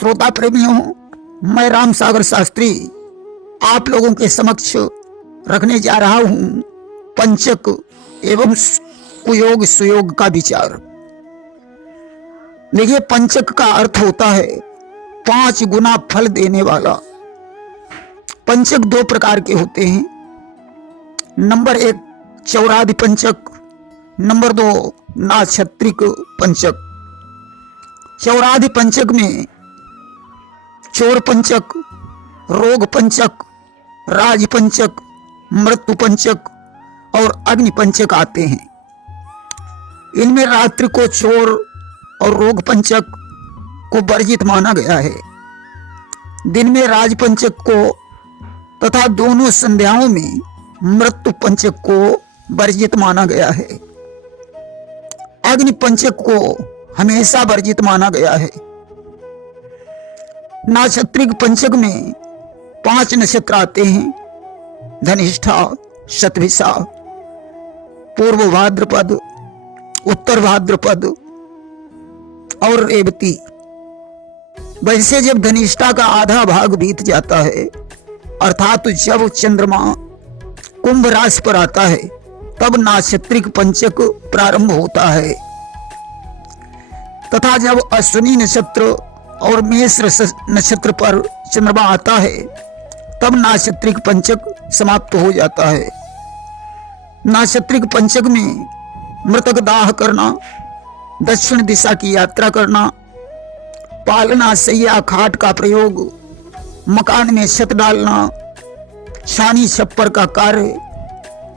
श्रोता प्रेमियों, मैं राम सागर शास्त्री आप लोगों के समक्ष रखने जा रहा हूं पंचक एवं कुयोग सुयोग का विचार। देखिए, पंचक का अर्थ होता है 5 गुना फल देने वाला। पंचक 2 प्रकार के होते हैं। नंबर 1 चौरादि पंचक, नंबर 2 नाक्षत्रिक पंचक। चौरादि पंचक में चोर पंचक, रोग पंचक, राज पंचक, मृत्यु पंचक और अग्नि पंचक आते हैं। इनमें रात्रि को चोर और रोग पंचक को वर्जित माना गया है। दिन में राज पंचक को तथा दोनों संध्याओं में मृत्यु पंचक को वर्जित माना गया है। अग्नि पंचक को हमेशा वर्जित माना गया है। नाक्षत्रिक पंचक में 5 नक्षत्र आते हैं: धनिष्ठा, शतभिषा, पूर्व भाद्रपद, उत्तर भाद्रपद और रेवती। वैसे जब धनिष्ठा का आधा भाग बीत जाता है, अर्थात जब चंद्रमा कुंभ राशि पर आता है, तब नाक्षत्रिक पंचक प्रारंभ होता है। तथा जब अश्विनी नक्षत्र और मेष नक्षत्र पर चंद्रमा आता है, तब नाक्षत्रिक पंचक समाप्त हो जाता है। नाक्षत्रिक पंचक में मृतक दाह करना, दक्षिण दिशा की यात्रा करना, पालना, सैया, खाट का प्रयोग, मकान में छत डालना, छानी छप्पर का कार्य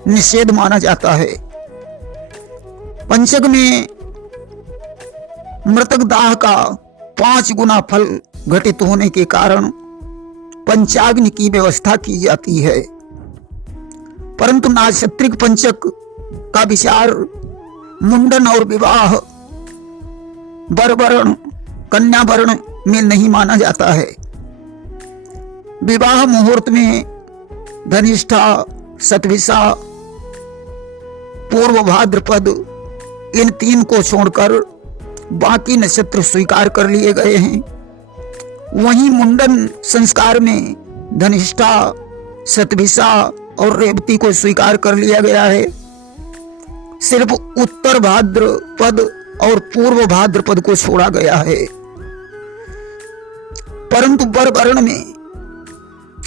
निषेध माना जाता है। पंचक में मृतक दाह का 5 गुना फल घटित होने के कारण पंचाग्नि की व्यवस्था की जाती है। परंतु नाक्षत्रिक पंचक का विचार मुंडन और विवाह, वरवरण, कन्या वरण में नहीं माना जाता है। विवाह मुहूर्त में धनिष्ठा, शतभिषा, पूर्व भाद्रपद इन 3 को छोड़कर बाकी नक्षत्र स्वीकार कर लिए गए हैं। वहीं मुंडन संस्कार में धनिष्ठा, शतभिषा और रेवती को स्वीकार कर लिया गया है। सिर्फ उत्तर भाद्रपद और पूर्व भाद्रपद को छोड़ा गया है। परंतु वर वर्ण में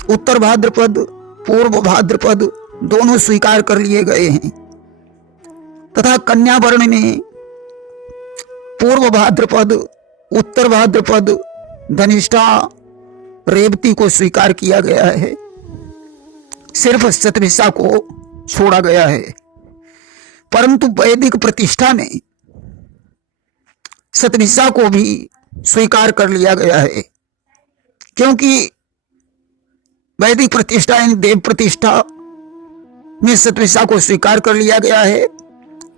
उत्तर भाद्रपद, पूर्व भाद्रपद दोनों स्वीकार कर लिए गए हैं। तथा कन्या वर्ण में पूर्व भाद्रपद, उत्तर भाद्रपद, धनिष्ठा, रेवती को स्वीकार किया गया है। सिर्फ शतभिषा को छोड़ा गया है। परंतु वैदिक प्रतिष्ठा में शतभिषा को भी स्वीकार कर लिया गया है, क्योंकि वैदिक प्रतिष्ठा यानी देव प्रतिष्ठा में शतभिषा को स्वीकार कर लिया गया है,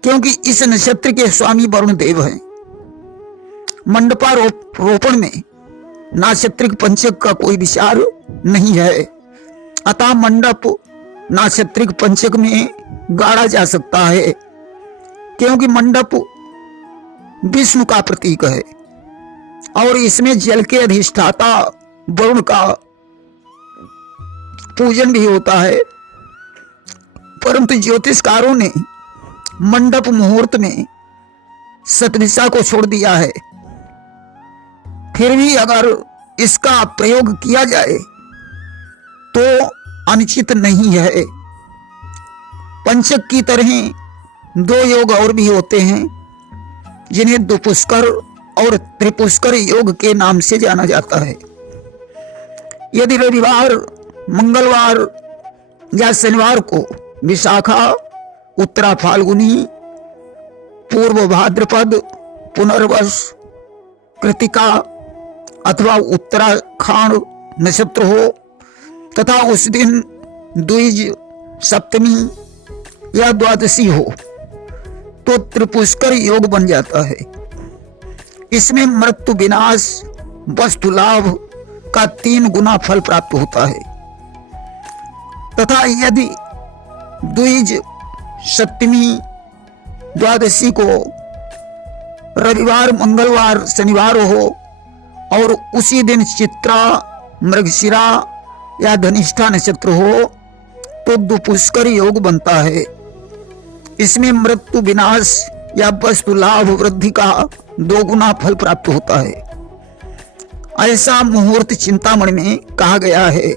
क्योंकि इस नक्षत्र के स्वामी वरुण देव हैं। मंडपारोपण में नाक्षत्रिक पंचक का कोई विचार नहीं है। अतः मंडप नाक्षत्रिक पंचक में गाड़ा जा सकता है, क्योंकि मंडप विष्णु का प्रतीक है और इसमें जल के अधिष्ठाता वरुण का पूजन भी होता है। परंतु ज्योतिषकारों ने मंडप मुहूर्त में शतभिषा को छोड़ दिया है। फिर भी अगर इसका प्रयोग किया जाए तो अनुचित नहीं है। पंचक की तरह 2 योग और भी होते हैं, जिन्हें दुपुष्कर और त्रिपुष्कर योग के नाम से जाना जाता है। यदि रविवार, मंगलवार या शनिवार को विशाखा, उत्तरा फाल्गुनी, पूर्व भाद्रपद, पुनर्वस, कृतिका अथवा उत्तराखंड नक्षत्र हो तथा उस दिन द्विज, सप्तमी या द्वादशी हो, तो त्रिपुष्कर योग बन जाता है। इसमें मृत्यु, विनाश, वस्तु लाभ का 3 गुना फल प्राप्त होता है। तथा यदि द्विज, सप्तमी, द्वादशी को रविवार, मंगलवार, शनिवार हो और उसी दिन चित्रा, मृगशिरा या धनिष्ठा नक्षत्र हो तो दुपुष्कर योग बनता है। इसमें मृत्यु विनाश या वस्तु लाभ वृद्धि का 2 गुना फल प्राप्त होता है, ऐसा मुहूर्त चिंतामणि में कहा गया है।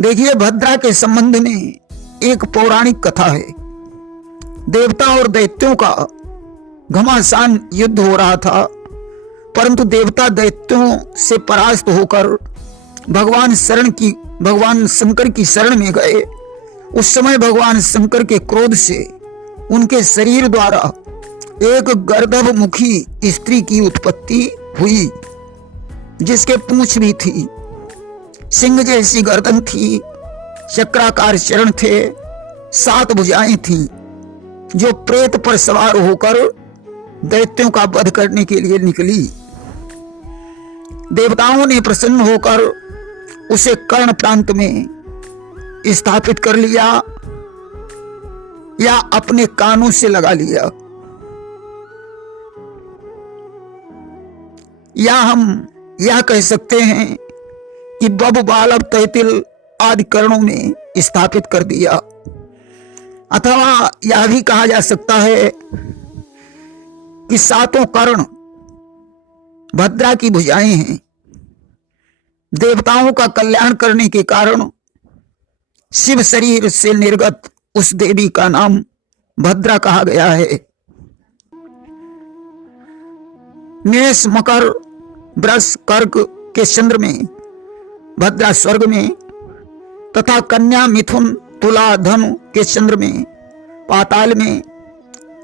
देखिए, भद्रा के संबंध में एक पौराणिक कथा है। देवता और दैत्यों का घमासान युद्ध हो रहा था, परंतु देवता दैत्यों से परास्त होकर भगवान शंकर की शरण में गए। उस समय भगवान शंकर के क्रोध से उनके शरीर द्वारा एक गर्दभमुखी स्त्री की उत्पत्ति हुई, जिसके पूंछ भी थी, सिंह जैसी गर्दन थी, चक्राकार चरण थे, 7 भुजाएं थीं, जो प्रेत पर सवार होकर दैत्यों का वध करने के लिए निकली। देवताओं ने प्रसन्न होकर उसे कर्ण प्रांत में स्थापित कर लिया या अपने कानों से लगा लिया, या हम यह कह सकते हैं कि बब, बालव, तैतिल आदि कर्णों में स्थापित कर दिया। अथवा यह भी कहा जा सकता है कि 7 कर्ण भद्रा की भुजाएं हैं। देवताओं का कल्याण करने के कारण शिव शरीर से निर्गत उस देवी का नाम भद्रा कहा गया है। मेष, मकर, वृष, कर्क के चंद्र में भद्रा स्वर्ग में तथा कन्या, मिथुन, तुला, धनु के चंद्र में पाताल में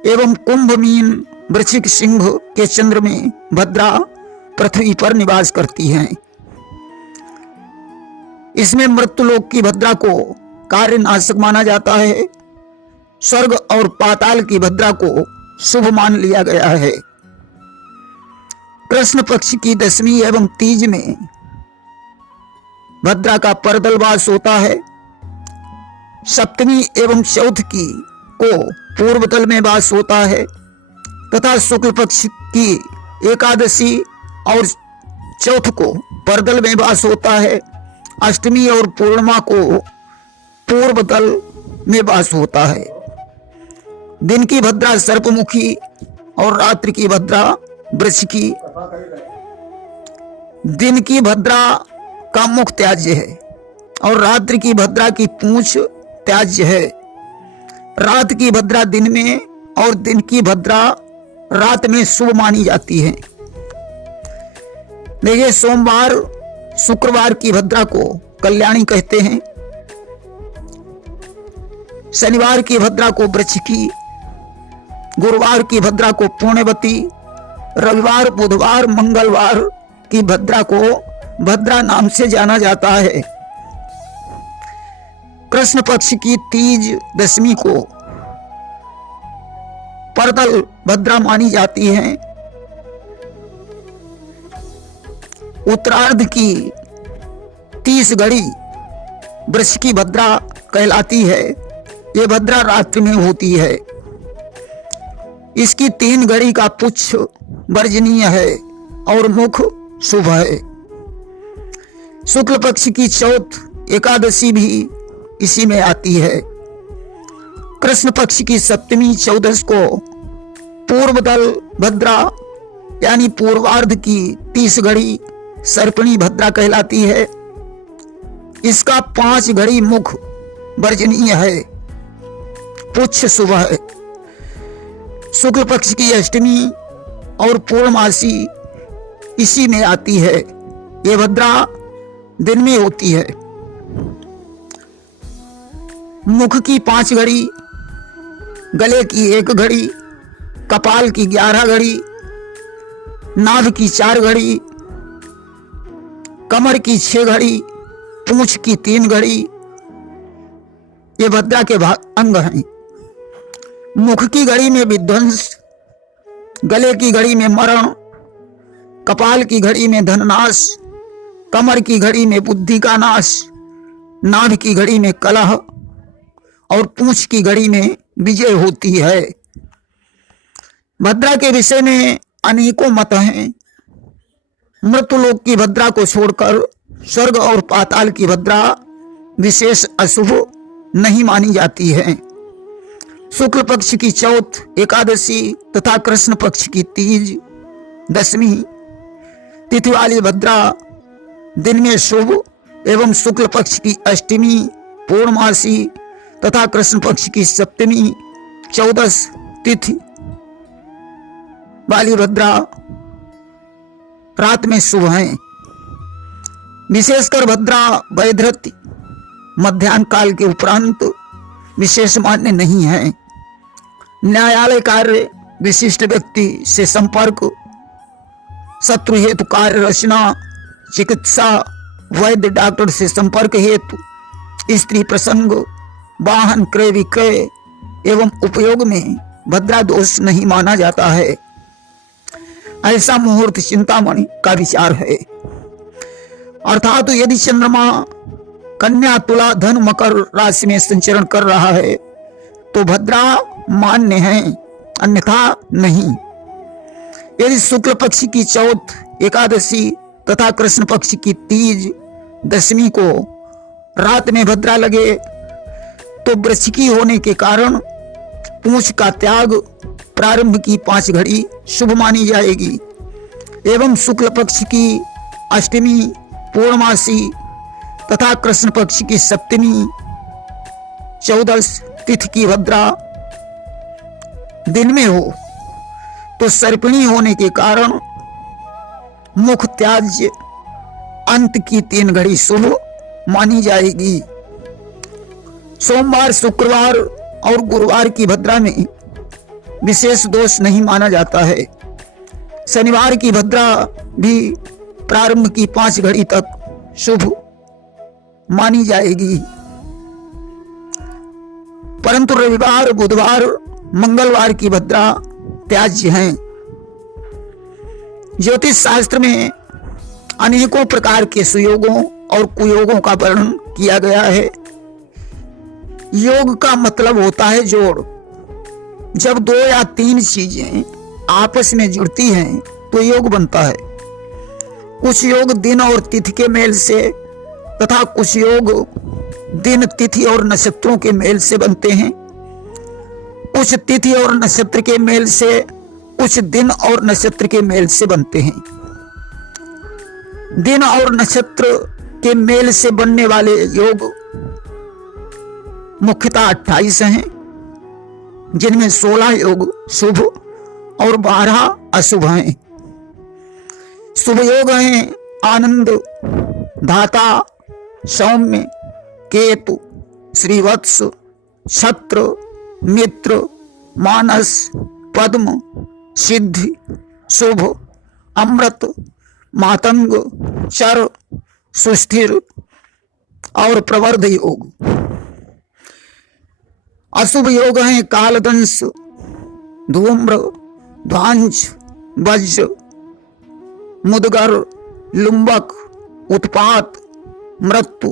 एवं कुंभ, मीन, वृश्चिक, सिंह के चंद्र में भद्रा पृथ्वी पर निवास करती हैं। इसमें मृत्युलोक की भद्रा को कार्यनाशक माना जाता है। स्वर्ग और पाताल की भद्रा को शुभ मान लिया गया है। कृष्ण पक्ष की 10वीं एवं तीज में भद्रा का परदल वास होता है। 7वीं एवं चौथ की को पूर्व तल में वास होता है तथा शुक्ल पक्ष की एकादशी और चौथ को परदल में वास होता है। अष्टमी और पूर्णिमा को पूर्व तल में वास होता है। दिन की भद्रा सर्पमुखी और रात्रि की भद्रा वृश्चिकी। दिन की भद्रा का मुख त्याज्य है और रात्रि की भद्रा की पूंछ त्याज्य है। रात की भद्रा दिन में और दिन की भद्रा रात में शुभ मानी जाती है। देखिए, सोमवार, शुक्रवार की भद्रा को कल्याणी कहते हैं। शनिवार की भद्रा को वृश्चिकी, गुरुवार की भद्रा को पुण्यवती, रविवार, बुधवार, मंगलवार की भद्रा को भद्रा नाम से जाना जाता है। कृष्ण पक्ष की तीज 10वीं को परदल भद्रा मानी जाती है। उत्तरार्ध की 30 घड़ी वृश्चिकी भद्रा कहलाती है। ये भद्रा रात्रि में होती है। इसकी 3 घड़ी का पुच्छ वर्जनीय है और मुख शुभ है। शुक्ल पक्ष की चौथ एकादशी भी इसी में आती है। कृष्ण पक्ष की 7वीं चौदस को पूर्वदल भद्रा यानी पूर्वार्ध की 30 घड़ी सर्पणी भद्रा कहलाती है। इसका 5 घड़ी मुख वर्जनीय है, पुच्छ शुभ है। शुक्ल पक्ष की अष्टमी और पूर्णमासी इसी में आती है। यह भद्रा दिन में होती है। मुख की 5 घड़ी, गले की 1 घड़ी, कपाल की 11 घड़ी, नाभि की 4 घड़ी, कमर की 6 घड़ी, पूंछ की 3 घड़ी। ये भद्रा के अंग हैं। मुख की घड़ी में विध्वंस, गले की घड़ी में मरण, कपाल की घड़ी में धननाश, कमर की घड़ी में बुद्धि का नाश, नाभि की घड़ी में कलह और पूंछ की घड़ी में विजय होती है। भद्रा के विषय में अनेकों मत हैं। मृत्युलोक की भद्रा को छोड़कर स्वर्ग और पाताल की भद्रा विशेष अशुभ नहीं मानी जाती है। शुक्ल पक्ष की चौथ एकादशी तथा कृष्ण पक्ष की तीज दशमी तिथि वाली भद्रा दिन में शुभ एवं शुक्ल पक्ष की अष्टमी पूर्णमासी तथा कृष्ण पक्ष की सप्तमी 14 तिथि वाली भद्रा रात में शुभ है। विशेषकर भद्रा वैधृत मध्याह्न काल के उपरांत विशेष मान्य नहीं है। न्यायालय कार्य, विशिष्ट व्यक्ति से संपर्क, शत्रु हेतु कार्य रचना, चिकित्सा, वैद्य डॉक्टर से संपर्क हेतु, स्त्री प्रसंग, वाहन क्रय विक्रय एवं उपयोग में भद्रा दोष नहीं माना जाता है। ऐसा मुहूर्त चिंतामणि का विचार है। अर्थात यदि चंद्रमा कन्या तुला धन मकर राशि में संचरण कर रहा है तो भद्रा मान्य है, अन्यथा नहीं। यदि शुक्ल पक्ष की चौथ एकादशी तथा कृष्ण पक्ष की तीज दशमी को रात में भद्रा लगे तो वृश्चिकी होने के कारण पूंछ का त्याग प्रारंभ की 5 घड़ी शुभ मानी जाएगी एवं शुक्ल पक्ष की अष्टमी पूर्णमासी तथा कृष्ण पक्ष की सप्तमी 14 तिथि की भद्रा दिन में हो तो सर्पिणी होने के कारण मुख त्याज्य अंत की 3 घड़ी शुभ मानी जाएगी। सोमवार, शुक्रवार और गुरुवार की भद्रा में विशेष दोष नहीं माना जाता है। शनिवार की भद्रा भी प्रारंभ की 5 घड़ी तक शुभ मानी जाएगी, परंतु रविवार, बुधवार, मंगलवार की भद्रा त्याज्य हैं। ज्योतिष शास्त्र में अनेकों प्रकार के सुयोगों और कुयोगों का वर्णन किया गया है। योग का मतलब होता है जोड़। जब 2 या 3 चीजें आपस में जुड़ती हैं तो योग बनता है। कुछ योग दिन और तिथि के मेल से तथा कुछ योग दिन, तिथि और नक्षत्रों के मेल से बनते हैं। कुछ तिथि और नक्षत्र के मेल से, कुछ दिन और नक्षत्र के मेल से बनते हैं। दिन और नक्षत्र के मेल से बनने वाले योग मुख्यतः 28 हैं, जिनमें 16 योग शुभ और 12 अशुभ हैं। शुभ योग हैं आनंद, धाता, सौम्य, केतु, श्रीवत्स, छत्र, मित्र, मानस, पद्म, सिद्धि, शुभ, अमृत, मातंग, चर, सुस्थिर और प्रवर्ध योग। अशुभ योग हैं कालदंश, धूम्र, ध्वांस, वज्र, मुदगर, लुम्बक, उत्पात, मृत्यु,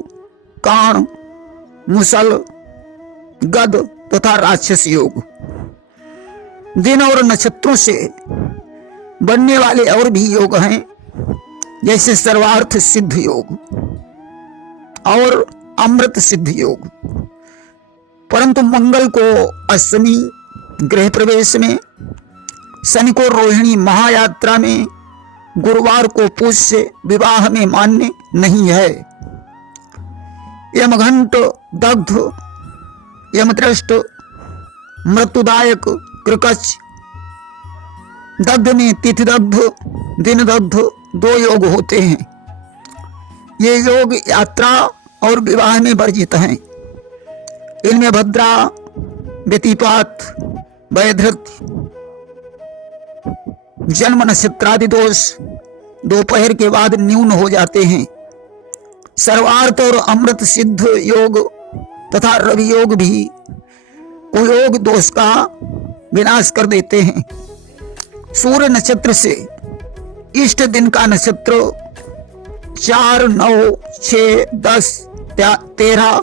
काण, मुसल, गद तथा राक्षस योग। दिन और नक्षत्रों से बनने वाले और भी योग हैं, जैसे सर्वार्थ सिद्ध योग और अमृत सिद्ध योग। परंतु मंगल को अश्विनी गृह प्रवेश में, शनि को रोहिणी महायात्रा में, गुरुवार को पुष्य विवाह में मान्य नहीं है। यमघंट, दग्ध, यमदृष्ट, मृत्युदायक, कृकच, दग्ध में तिथि दग्ध, दिन दग्ध 2 योग होते हैं। ये योग यात्रा और विवाह में वर्जित हैं। इनमें भद्रा, व्यतिपात, वैधृत, जन्म नक्षत्रादि दोष दोपहर के बाद न्यून हो जाते हैं। सर्वार्थ और अमृत सिद्ध योग तथा रवि योग भी कुयोग दोष का विनाश कर देते हैं। सूर्य नक्षत्र से इष्ट दिन का नक्षत्र 4, 9, 6, 10, 13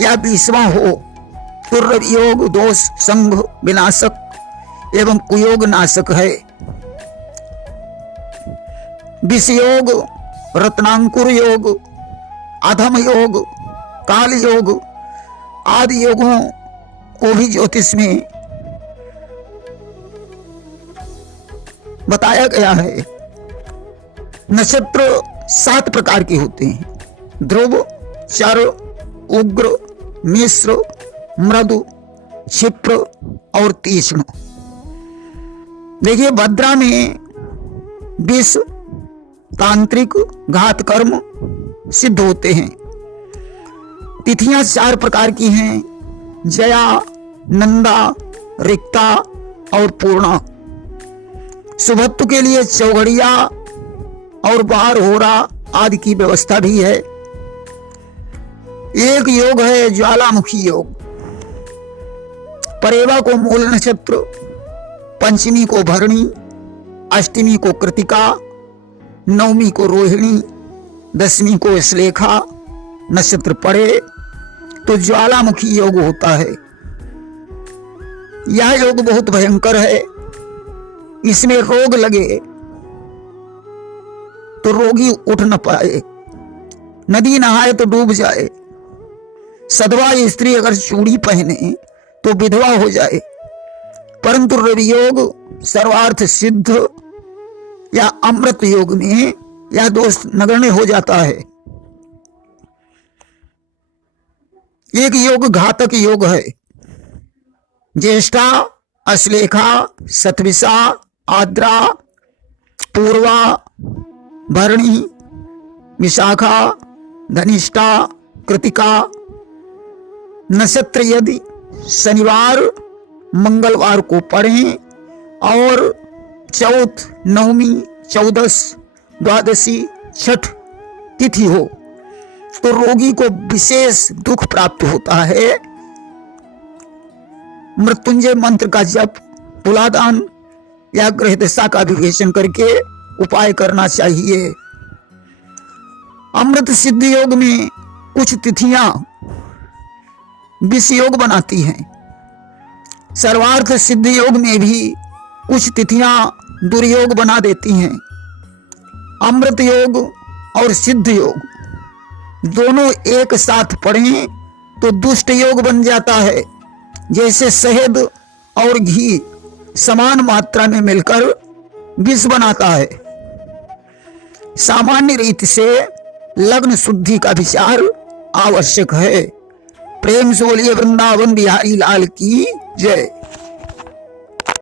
या 20वां हो तो रवि योग दोष संघ विनाशक एवं कुयोग नाशक है। विष योग, रत्नांकुर योग, अधम योग, काल योग आदि योगों को भी ज्योतिष में बताया गया है। नक्षत्र 7 प्रकार के होते हैं: ध्रुव, चर, उग्र, मिश्र, मृदु, क्षिप्र और तीक्ष्ण। देखिए, भद्रा में विष, तांत्रिक, घात कर्म सिद्ध होते हैं। तिथियां 4 प्रकार की हैं: जया, नंदा, रिक्ता और पूर्णा। शुभत्व के लिए चौघड़िया और बाहर होरा आदि की व्यवस्था भी है। एक योग है ज्वालामुखी योग। परेवा को मूल नक्षत्र, पंचमी को भरणी, अष्टमी को कृतिका, नवमी को रोहिणी, दसवीं को श्लेखा नक्षत्र पड़े तो ज्वालामुखी योग होता है। यह योग बहुत भयंकर है। इसमें रोग लगे तो रोगी उठ न पाए, नदी नहाए तो डूब जाए, सधवा स्त्री अगर चूड़ी पहने तो विधवा हो जाए। परंतु रवि योग, सर्वार्थ सिद्ध या अमृत योग में यह दोष नगण्य हो जाता है। एक योग घातक योग है। ज्येष्ठा, अश्लेखा, सतविषा, आद्रा, पूर्वा, भरणी, विशाखा, धनिष्ठा, कृतिका नक्षत्र यदि शनिवार मंगलवार को पढ़ें और चौथ, नवमी, चौदस, द्वादशी, छठ तिथि हो तो रोगी को विशेष दुख प्राप्त होता है। मृत्युंजय मंत्र का जप, तुलादान या ग्रह दशा का विवेचन करके उपाय करना चाहिए। अमृत सिद्ध योग में कुछ तिथियां विष योग बनाती हैं। सर्वार्थ सिद्ध योग में भी कुछ तिथियां दुर्योग बना देती हैं। अमृत योग और सिद्ध योग दोनों एक साथ पढ़ें तो दुष्ट योग बन जाता है। जैसे शहद और घी समान मात्रा में मिलकर विष बनाता है। सामान्य रीति से लग्न शुद्धि का विचार आवश्यक है। प्रेम से बोलिए वृंदावन बिहारी लाल की जय।